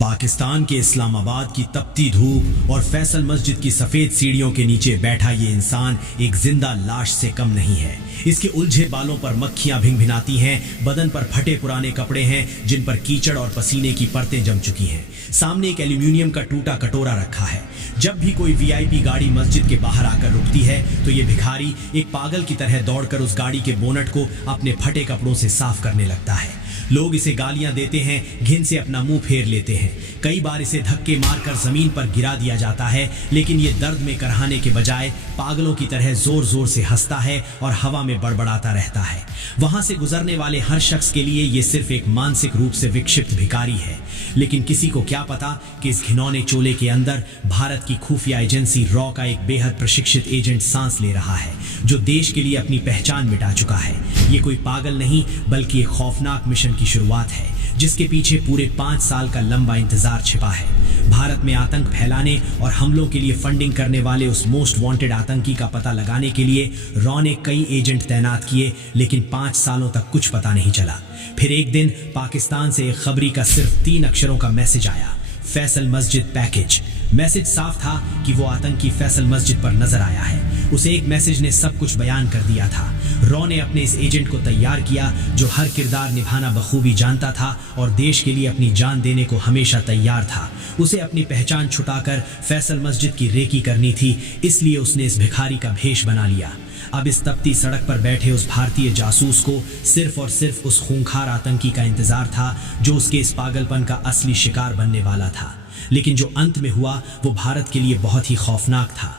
पाकिस्तान के इस्लामाबाद की तपती धूप और फैसल मस्जिद की सफेद सीढ़ियों के नीचे बैठा ये इंसान एक जिंदा लाश से कम नहीं है। इसके उलझे बालों पर मक्खियां भिनभिनाती हैं, बदन पर फटे पुराने कपड़े हैं जिन पर कीचड़ और पसीने की परतें जम चुकी हैं। सामने एक एल्यूमिनियम का टूटा कटोरा रखा है। जब भी कोई वीआईपी गाड़ी मस्जिद के बाहर आकर रुकती है तो ये भिखारी एक पागल की तरह दौड़कर उस गाड़ी के बोनट को अपने फटे कपड़ों से साफ करने लगता है। लोग इसे गालियां देते हैं, घिन से अपना मुंह फेर लेते हैं। कई बार इसे धक्के मारकर जमीन पर गिरा दिया जाता है, लेकिन ये दर्द में करहाने के बजाय पागलों की तरह जोर जोर से हंसता है और हवा में बड़बड़ाता रहता है। वहां से गुजरने वाले हर शख्स के लिए ये सिर्फ एक मानसिक रूप से विक्षिप्त भिखारी है, लेकिन किसी को क्या पता कि इस घिनौने चोले के अंदर भारत की खुफिया एजेंसी रॉ का एक बेहद प्रशिक्षित एजेंट सांस ले रहा है, जो देश के लिए अपनी पहचान मिटा चुका है। ये कोई पागल नहीं बल्कि एक खौफनाक मिशन की शुरुआत है, जिसके पीछे पूरे 5 साल का लंबा इंतजार छिपा है। भारत में आतंक फैलाने और हमलों के लिए फंडिंग करने वाले उस मोस्ट वांटेड आतंकी का पता लगाने के लिए रॉ ने कई एजेंट तैनात किए, लेकिन 5 सालों तक कुछ पता नहीं चला। फिर एक दिन पाकिस्तान से एक खबरी का सिर्फ 3 अक्षरों का मैसेज आया, फैसल मस्जिद पैकेज। मैसेज साफ था कि वो आतंकी फैसल मस्जिद पर नजर आया है। उस एक मैसेज ने सब कुछ बयान कर दिया था। रॉ ने अपने इस एजेंट को तैयार किया जो हर किरदार निभाना बखूबी जानता था और देश के लिए अपनी जान देने को हमेशा तैयार था। उसे अपनी पहचान छुटाकर फैसल मस्जिद की रेकी करनी थी, इसलिए उसने इस भिखारी का भेष बना लिया। अब इस तपती सड़क पर बैठे उस भारतीय जासूस को सिर्फ और सिर्फ उस खूंखार आतंकी का इंतजार था जो उसके इस पागलपन का असली शिकार बनने वाला था। लेकिन जो अंत में हुआ वो भारत के लिए बहुत ही खौफनाक था।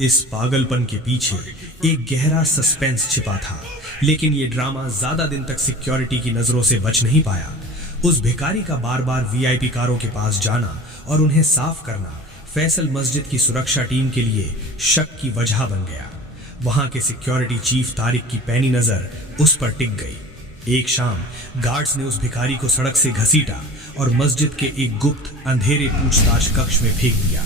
इस पागलपन के पीछे एक गहरा सस्पेंस छिपा था, लेकिन ये ड्रामा ज्यादा दिन तक सिक्योरिटी की नजरों से बच नहीं पाया। उस भिखारी का बार बार वीआईपी कारों के पास जाना और उन्हें साफ करना फैसल मस्जिद की सुरक्षा टीम के लिए शक की वजह बन गया। वहां के सिक्योरिटी चीफ तारिक की पैनी नजर उस पर टिक गई। एक शाम गार्ड्स ने उस भिखारी को सड़क से घसीटा और मस्जिद के एक गुप्त अंधेरे पूछताछ कक्ष में फेंक दिया।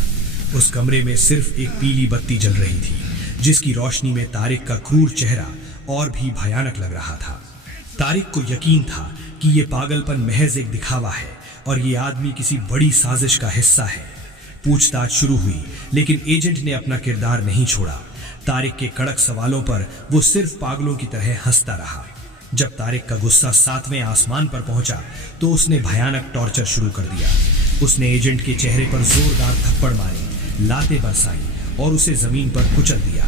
उस कमरे में सिर्फ एक पीली बत्ती जल रही थी, जिसकी रोशनी में तारिक का क्रूर चेहरा और भी भयानक लग रहा था। तारिक को यकीन था कि ये पागलपन महज एक दिखावा है और ये आदमी किसी बड़ी साजिश का हिस्सा है। पूछताछ शुरू हुई, लेकिन एजेंट ने अपना किरदार नहीं छोड़ा। तारिक के कड़क सवालों पर वो सिर्फ पागलों की तरह हंसता रहा। जब तारिक का गुस्सा 7वें आसमान पर पहुंचा तो उसने भयानक टॉर्चर शुरू कर दिया। उसने एजेंट के चेहरे पर जोरदार थप्पड़ मारे, लातें बरसाई और उसे जमीन पर कुचल दिया।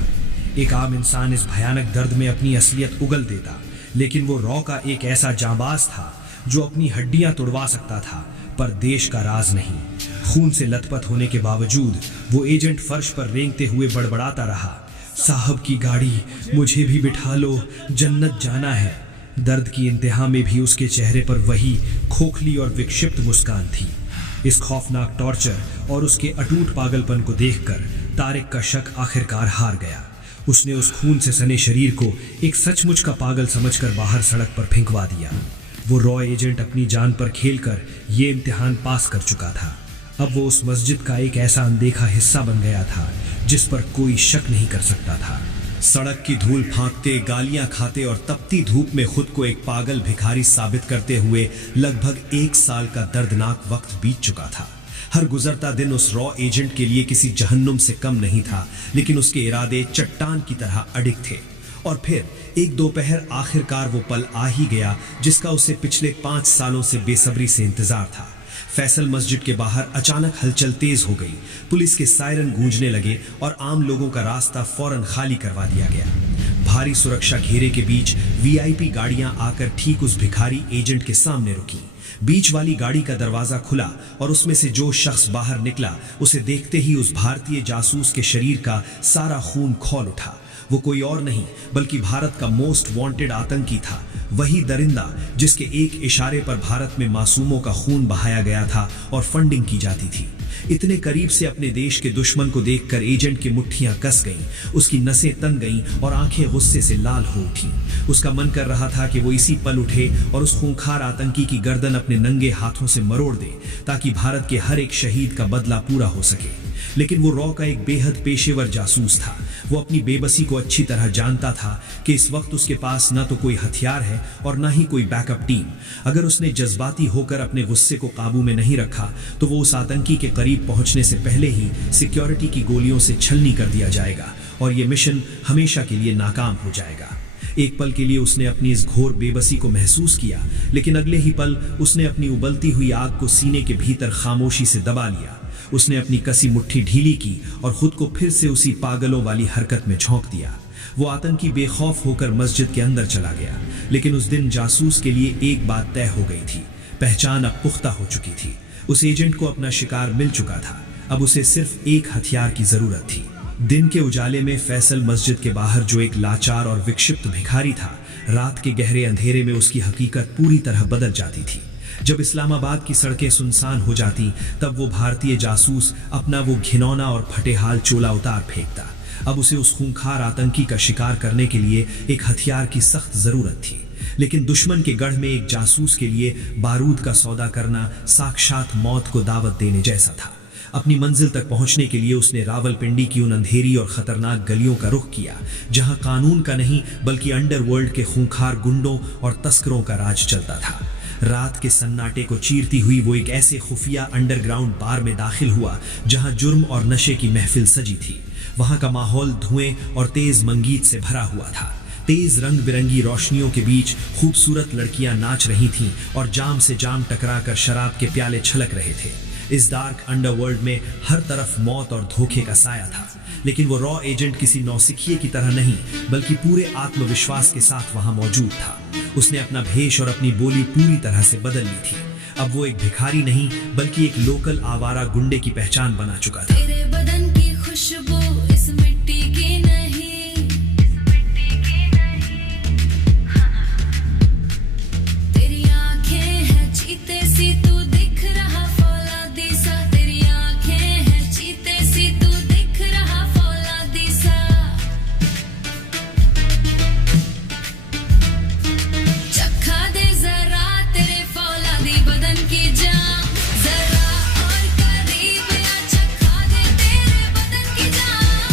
एक आम इंसान इस भयानक दर्द में अपनी असलियत उगल देता, लेकिन वो रॉ का एक ऐसा जांबाज था जो अपनी हड्डियां तोड़वा सकता था, पर देश का राज नहीं। खून से लथपथ होने के बावजूद वो एजेंट फर्श पर रेंगते हुए बड़बड़ाता रहा, साहब की गाड़ी, मुझे भी बिठा लो, जन्नत जाना है। दर्द की इंतहा में भी उसके चेहरे पर वही खोखली और विक्षिप्त मुस्कान थी। इस खौफनाक टॉर्चर और उसके अटूट पागलपन को देखकर तारिक का शक आखिरकार हार गया। उसने उस खून से सने शरीर को एक सचमुच का पागल समझकर बाहर सड़क पर फेंकवा दिया। वो रॉ एजेंट अपनी जान पर खेलकर ये इम्तिहान पास कर चुका था। अब वो उस मस्जिद का एक ऐसा अनदेखा हिस्सा बन गया था जिस पर कोई शक नहीं कर सकता था। सड़क की धूल फांकते, गालियां खाते और तपती धूप में खुद को एक पागल भिखारी साबित करते हुए लगभग 1 साल का दर्दनाक वक्त बीत चुका था। हर गुजरता दिन उस रॉ एजेंट के लिए किसी जहन्नुम से कम नहीं था, लेकिन उसके इरादे चट्टान की तरह अडिग थे। और फिर एक दोपहर आखिरकार वो पल आ ही गया जिसका उसे पिछले 5 सालों से बेसब्री से इंतजार था। फैसल मस्जिद के बाहर अचानक हलचल तेज हो गई। पुलिस के सायरन गूंजने लगे और आम लोगों का रास्ता फौरन खाली करवा दिया गया। भारी सुरक्षा घेरे के बीच वीआईपी गाड़ियां आकर ठीक उस भिखारी एजेंट के सामने रुकी। बीच वाली गाड़ी का दरवाजा खुला और उसमें से जो शख्स बाहर निकला, उसे देखते ही उस भारतीय जासूस के शरीर का सारा खून खौल उठा। वो कोई और नहीं बल्कि भारत का मोस्ट वांटेड आतंकी था, वही दरिंदा जिसके एक इशारे पर भारत में मासूमों का खून बहाया गया था और फंडिंग की जाती थी। इतने करीब से अपने देश के दुश्मन को देखकर एजेंट की मुट्ठियां कस गईं, उसकी नसें तन गईं और आंखें गुस्से से लाल हो उठीं। उसका मन कर रहा था कि वो इसी पल उठे और उस खूंखार आतंकी की गर्दन अपने नंगे हाथों से मरोड़ दे, ताकि भारत के हर एक शहीद का बदला पूरा हो सके। लेकिन वो रॉ का एक बेहद पेशेवर जासूस था। वो अपनी बेबसी को अच्छी तरह जानता था कि इस वक्त उसके पास न तो कोई हथियार है और न ही कोई बैकअप टीम। अगर उसने जज्बाती होकर अपने गुस्से को काबू में नहीं रखा तो वो उस आतंकी के करीब पहुंचने से पहले ही सिक्योरिटी की गोलियों से छलनी कर दिया जाएगा और ये मिशन हमेशा के लिए नाकाम हो जाएगा। एक पल के लिए उसने अपनी इस घोर बेबसी को महसूस किया, लेकिन अगले ही पल उसने अपनी उबलती हुई आग को सीने के भीतर खामोशी से दबा लिया। उसने अपनी कसी मुट्ठी ढीली की और खुद को फिर से उसी पागलों वाली हरकत में झोंक दिया। वो आतंकी बेखौफ होकर मस्जिद के अंदर चला गया, लेकिन उस दिन जासूस के लिए एक बात तय हो गई थी। पहचान अब पुख्ता हो चुकी थी। उस एजेंट को अपना शिकार मिल चुका था। अब उसे सिर्फ एक हथियार की जरूरत थी। दिन के उजाले में फैसल मस्जिद के बाहर जो एक लाचार और विक्षिप्त भिखारी था, रात के गहरे अंधेरे में उसकी हकीकत पूरी तरह बदल जाती थी। जब इस्लामाबाद की सड़कें सुनसान हो जाती तब वो भारतीय जासूस अपना वो घिनौना और फटेहाल चोला उतार फेंकता। अब उसे उस खूंखार आतंकी का शिकार करने के लिए एक हथियार की सख्त जरूरत थी, लेकिन दुश्मन के गढ़ में एक जासूस के लिए बारूद का सौदा करना साक्षात मौत को दावत देने जैसा था। अपनी मंजिल तक पहुंचने के लिए उसने रावलपिंडी की उन अंधेरी और खतरनाक गलियों का रुख किया जहां कानून का नहीं बल्कि अंडरवर्ल्ड के खूंखार गुंडों और तस्करों का राज चलता था। रात के सन्नाटे को चीरती हुई वो एक ऐसे खुफिया अंडरग्राउंड बार में दाखिल हुआ जहां जुर्म और नशे की महफिल सजी थी। वहां का माहौल धुएं और तेज मंगीत से भरा हुआ था। तेज रंग बिरंगी रोशनियों के बीच खूबसूरत लड़कियां नाच रही थीं और जाम से जाम टकराकर शराब के प्याले छलक रहे थे। इस डार्क अंडरवर्ल्ड में हर तरफ मौत और धोखे का साया था, लेकिन वो रॉ एजेंट किसी नौसिखिए की तरह नहीं बल्कि पूरे आत्मविश्वास के साथ वहां मौजूद था। उसने अपना भेष और अपनी बोली पूरी तरह से बदल ली थी। अब वो एक भिखारी नहीं बल्कि एक लोकल आवारा गुंडे की पहचान बना चुका था। तेरे बदन की खुशबू इस मिट्टी की नहीं, तेरी आंखें हैं चीते सी, तू दिख रहा फौलादी सा। तेरी आंखें हैं चीते सी, तू दिख रहा फौलादी सा। चखा दे जरा तेरे फौलादी बदन की जान, जरा और करीब आ चखा दे तेरे बदन की जान,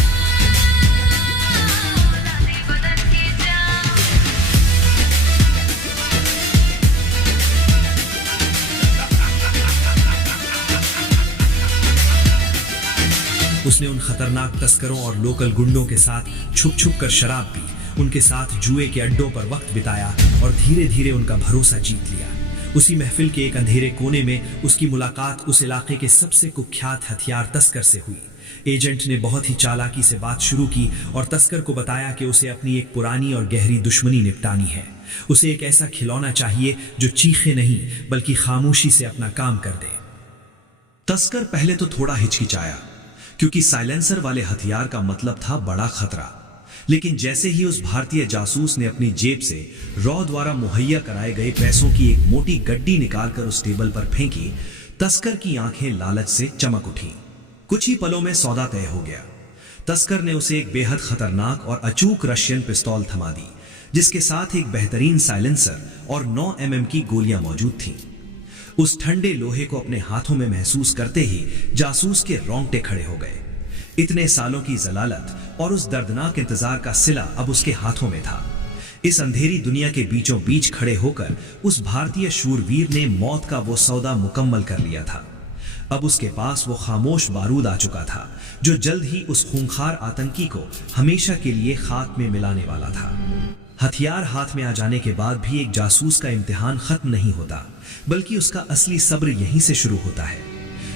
फौलादी बदन की जान। उसने उन खतरनाक तस्करों और लोकल गुंडों के साथ छुप छुप कर शराब पी, उनके साथ जुए के अड्डों पर वक्त बिताया और धीरे धीरे उनका भरोसा जीत लिया। उसी महफिल के एक अंधेरे कोने में उसकी मुलाकात उस इलाके के सबसे कुख्यात हथियार तस्कर से हुई। एजेंट ने बहुत ही चालाकी से बात शुरू की और तस्कर को बताया कि उसे अपनी एक पुरानी और गहरी दुश्मनी निपटानी है। उसे एक ऐसा खिलौना चाहिए जो चीखे नहीं बल्कि खामोशी से अपना काम कर दे। तस्कर पहले तो थोड़ा हिचकिचाया, क्योंकि साइलेंसर वाले हथियार का मतलब था बड़ा खतरा। लेकिन जैसे ही उस भारतीय जासूस ने अपनी जेब से रॉ द्वारा मुहैया कराए गए पैसों की एक मोटी गड्डी निकालकर उस टेबल पर फेंकी, तस्कर की आंखें लालच से चमक उठी। कुछ ही पलों में सौदा तय हो गया। तस्कर ने उसे एक बेहद खतरनाक और अचूक रशियन पिस्तौल थमा दी, जिसके साथ एक बेहतरीन साइलेंसर और 9 mm की गोलियां मौजूद थीं। उस ठंडे लोहे को अपने हाथों में महसूस करते ही जासूस के रोंगटे खड़े हो गए। इतने सालों की जलालत और उस दर्दनाक इंतजार का सिला अब उसके हाथों में था। इस अंधेरी दुनिया के बीचों बीच खड़े होकर उस भारतीय शूरवीर ने मौत का वो सौदा मुकम्मल कर लिया था। अब उसके पास वो खामोश बारूद आ चुका था जो जल्द ही उस खूंखार आतंकी को हमेशा के लिए खाक में मिलाने वाला था। हथियार हाथ में आ जाने के बाद भी एक जासूस का इम्तिहान खत्म नहीं होता, बल्कि उसका असली सब्र यहीं से शुरू होता है।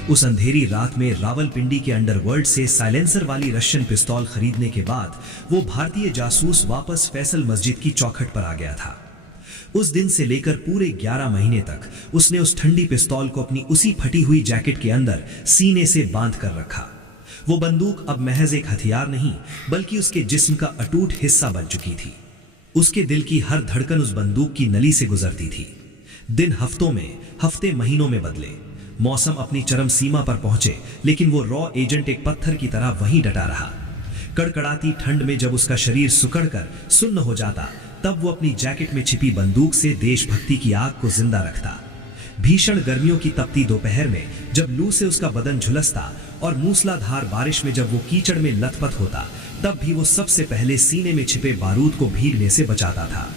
उस अंधेरी रात में रावलपिंडी के अंडरवर्ल्ड से साइलेंसर वाली रशियन पिस्तौल खरीदने के बाद वो भारतीय जासूस वापस फैसल मस्जिद की चौखट पर आ गया था। उस दिन से लेकर पूरे 11 महीने तक उसने उस ठंडी पिस्तौल को अपनी उसी फटी हुई जैकेट के अंदर सीने से बांध कर रखा। वो बंदूक अब महज एक हथियार नहीं बल्कि उसके जिस्म का अटूट हिस्सा बन चुकी थी। उसके दिल की हर धड़कन उस बंदूक की नली से गुजरती थी। दिन हफ्तों में, हफ्ते महीनों में बदले। मौसम अपनी चरम सीमा पर पहुंचे, लेकिन वो रॉ एजेंट एक पत्थर की तरह वहीं डटा रहा। कड़कड़ाती ठंड में जब उसका शरीर सुकड़कर सुन्न हो जाता, तब वो अपनी जैकेट में छिपी बंदूक से देशभक्ति की आग को जिंदा रखता। भीषण गर्मियों की तपती दोपहर में जब लू से उसका बदन झुलसता, और मूसलाधार बारिश में जब वो कीचड़ में लथपथ होता, तब भी वो सबसे पहले सीने में छिपे बारूद को भीगने से बचाता था।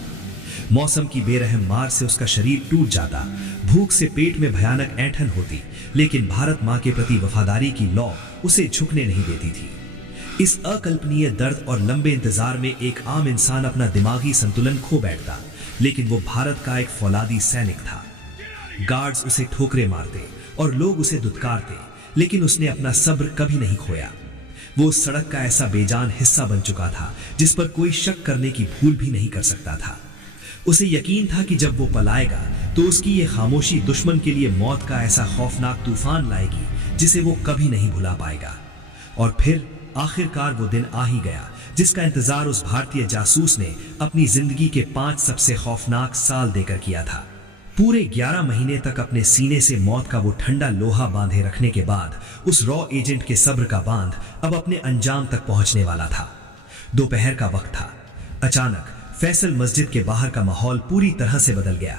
मौसम की बेरहम मार से उसका शरीर टूट जाता, भूख से पेट में भयानक ऐंठन होती, लेकिन भारत माँ के प्रति वफादारी की लौ उसे झुकने नहीं देती थी। इस अकल्पनीय दर्द और लंबे इंतजार में एक आम इंसान अपना दिमागी संतुलन खो बैठता, लेकिन वो भारत का एक फौलादी सैनिक था। गार्ड्स उसे ठोकरे मारते और लोग उसे दुत्कारते, लेकिन उसने अपना सब्र कभी नहीं खोया। वो उस सड़क का ऐसा बेजान हिस्सा बन चुका था जिस पर कोई शक करने की भूल भी नहीं कर सकता था। उसे यकीन था कि जब वो पलाएगा तो उसकी ये खामोशी दुश्मन के लिए मौत का ऐसा खौफनाक तूफान लाएगी जिसे वो कभी नहीं भुला पाएगा। और फिर आखिरकार वो दिन आ ही गया जिसका इंतजार उस भारतीय जासूस ने अपनी जिंदगी के 5 सबसे खौफनाक साल देकर किया था। पूरे 11 महीने तक अपने सीने से मौत का वो ठंडा लोहा बांधे रखने के बाद उस रॉ एजेंट के सब्र का बांध अब अपने अंजाम तक पहुंचने वाला था। दोपहर का वक्त था। अचानक फैसल मस्जिद के बाहर का माहौल पूरी तरह से बदल गया।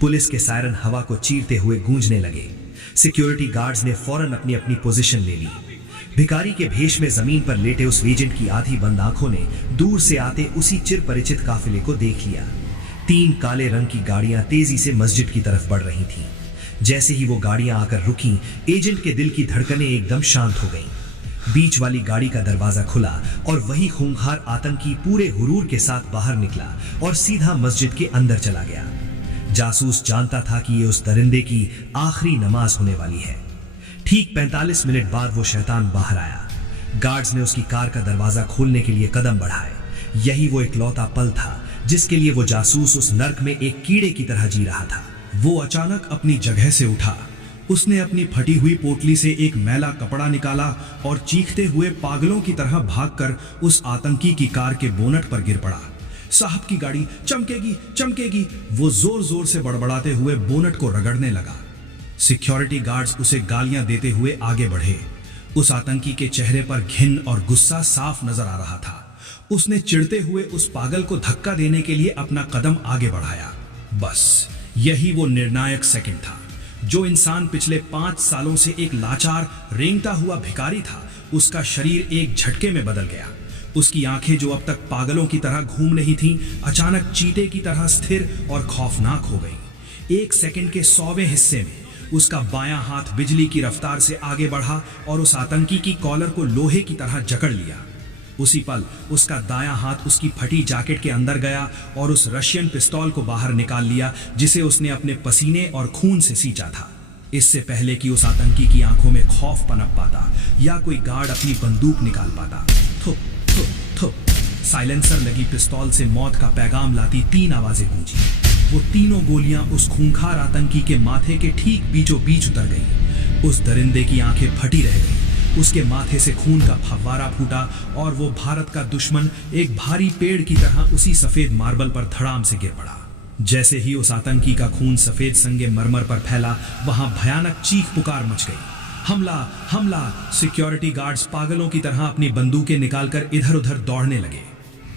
पुलिस के सायरन हवा को चीरते हुए गूंजने लगे। सिक्योरिटी गार्ड्स ने फौरन अपनी अपनी पोजीशन ले ली। भिखारी के भेष में जमीन पर लेटे उस एजेंट की आधी बंद आंखों ने दूर से आते उसी चिर परिचित काफिले को देख लिया। 3 काले रंग की गाड़ियां तेजी से मस्जिद की तरफ बढ़ रही थीं। जैसे ही वो गाड़ियां आकर रुकीं, एजेंट के दिल की धड़कनें एकदम शांत हो गईं। बीच वाली गाड़ी का दरवाजा खुला और वही खूंखार आतंकी पूरे हुरूर के साथ बाहर निकला और सीधा मस्जिद के अंदर चला गया। जासूस जानता था कि ये उस दरिंदे की आखिरी नमाज होने वाली है। ठीक 45 मिनट बाद वो शैतान बाहर आया। गार्ड्स ने उसकी कार का दरवाजा खोलने के लिए कदम बढ़ाए। यही वो इकलौता पल था जिसके लिए वो जासूस उस नर्क में एक कीड़े की तरह जी रहा था। वो अचानक अपनी जगह से उठा। उसने अपनी फटी हुई पोटली से एक मैला कपड़ा निकाला और चीखते हुए पागलों की तरह भागकर उस आतंकी की कार के बोनट पर गिर पड़ा। साहब की गाड़ी चमकेगी चमकेगी, वो जोर जोर से बड़बड़ाते हुए बोनट को रगड़ने लगा। सिक्योरिटी गार्ड्स उसे गालियां देते हुए आगे बढ़े। उस आतंकी के चेहरे पर घिन और गुस्सा साफ नजर आ रहा था। उसने चिढ़ते हुए उस पागल को धक्का देने के लिए अपना कदम आगे बढ़ाया। बस यही वो निर्णायक सेकंड था। जो इंसान पिछले 5 सालों से एक लाचार रेंगता हुआ भिखारी था, उसका शरीर एक झटके में बदल गया। उसकी आंखें जो अब तक पागलों की तरह घूम रही थीं, अचानक चीते की तरह स्थिर और खौफनाक हो गईं। 1 सेकंड के 100वें हिस्से में उसका बायां हाथ बिजली की रफ्तार से आगे बढ़ा और उस आतंकी की कॉलर को लोहे की तरह जकड़ लिया। उसी पल उसका दायां हाथ उसकी फटी जैकेट के अंदर गया और उस रशियन पिस्तौल को बाहर निकाल लिया जिसे उसने अपने पसीने और खून से सींचा था। इससे पहले कि उस आतंकी की आंखों में खौफ पनप पाता या कोई गार्ड अपनी बंदूक निकाल पाता, थुप थुप थुप, साइलेंसर लगी पिस्तौल से मौत का पैगाम लाती 3 आवाजें गूंजी। वो तीनों गोलियां उस खूंखार आतंकी के माथे के ठीक बीचों बीच उतर गईं। उस दरिंदे की आंखें फटी रह गईं। उसके माथे से खून का फव्वारा फूटा और वो भारत का दुश्मन एक भारी पेड़ की तरह उसी सफेद मार्बल पर धड़ाम से गिर पड़ा। जैसे ही उस आतंकी का खून सफेद संगे मरमर पर फैला, वहां भयानक चीख पुकार मच गई। हमला हमला! सिक्योरिटी गार्ड्स पागलों की तरह अपनी बंदूकें निकालकर इधर उधर दौड़ने लगे।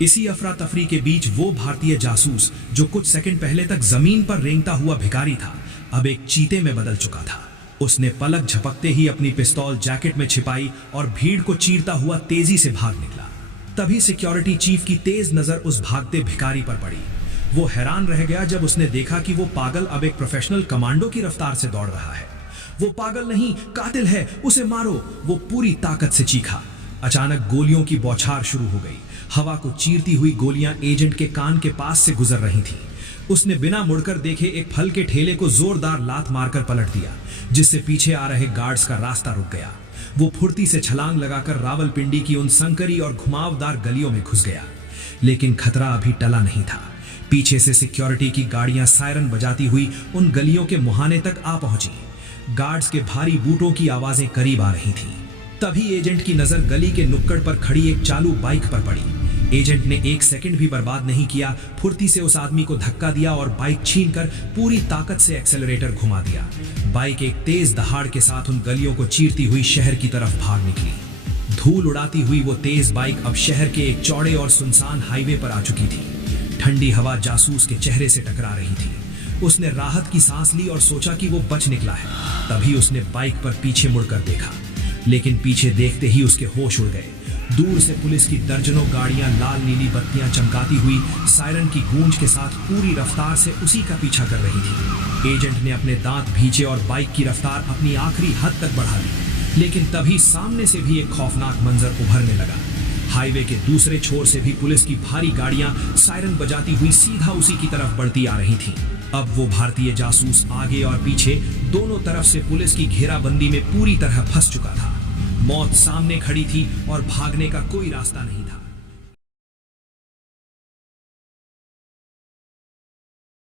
इसी अफरा तफरी के बीच वो भारतीय जासूस जो कुछ सेकंड पहले तक जमीन पर रेंगता हुआ भिखारी था, अब एक चीते में बदल चुका था। उसने पलक झपकते ही अपनी पिस्तौल जैकेट में छिपाई और भीड़ को चीरता हुआ तेजी से भाग निकला। तभी सिक्योरिटी चीफ की तेज नजर उस भागते भिखारी पर पड़ी। वो हैरान रह गया जब उसने देखा कि वो पागल अब एक प्रोफेशनल कमांडो की रफ्तार से दौड़ रहा है। वो पागल नहीं, कातिल है, उसे मारो! वो पूरी ताकत से चीखा। अचानक गोलियों की बौछार शुरू हो गई। हवा को चीरती हुई गोलियां एजेंट के कान के पास से गुजर रही थीं। उसने बिना मुड़कर देखे एक फल के ठेले को जोरदार लात मारकर पलट दिया, जिससे पीछे आ रहे गार्ड्स का रास्ता रुक गया। वो फुर्ती से छलांग लगाकर रावलपिंडी की उन संकरी और घुमावदार गलियों में घुस गया। लेकिन खतरा अभी टला नहीं था। पीछे से सिक्योरिटी की गाड़ियां सायरन बजाती हुई उन गलियों के मुहाने तक आ पहुंची। गार्ड्स के भारी बूटों की आवाजें करीब आ रही थीं। तभी एजेंट की नजर गली के नुक्कड़ पर खड़ी एक चालू बाइक पर पड़ी। एजेंट ने 1 सेकंड भी बर्बाद नहीं किया, फुर्ती से उस आदमी को धक्का दिया और बाइक छीनकर पूरी ताकत से एक्सेलरेटर घुमा दिया। बाइक एक तेज दहाड़ के साथ उन गलियों को चीरती हुई शहर की तरफ भाग निकली। धूल उड़ाती हुई वो तेज बाइक अब शहर के एक चौड़े और सुनसान हाईवे पर आ चुकी थी। ठंडी हवा जासूस के चेहरे से टकरा रही थी। उसने राहत की सांस ली और सोचा कि वो बच निकला है। तभी उसने बाइक पर पीछे मुड़कर देखा। लेकिन पीछे देखते ही उसके होश उड़ गए। दूर से पुलिस की दर्जनों गाड़ियां लाल नीली बत्तियां चमकाती हुई सायरन की गूंज के साथ पूरी रफ्तार से उसी का पीछा कर रही थी। एजेंट ने अपने दांत भींचे और बाइक की रफ्तार अपनी आखिरी हद तक बढ़ा दी, लेकिन तभी सामने से भी एक खौफनाक मंजर उभरने लगा। हाईवे के दूसरे छोर से भी पुलिस की भारी गाड़ियां सायरन बजाती हुई सीधा उसी की तरफ बढ़ती आ रही थीं। अब वो भारतीय जासूस आगे और पीछे दोनों तरफ से पुलिस की घेराबंदी में पूरी तरह फंस चुका था। मौत सामने खड़ी थी और भागने का कोई रास्ता नहीं था।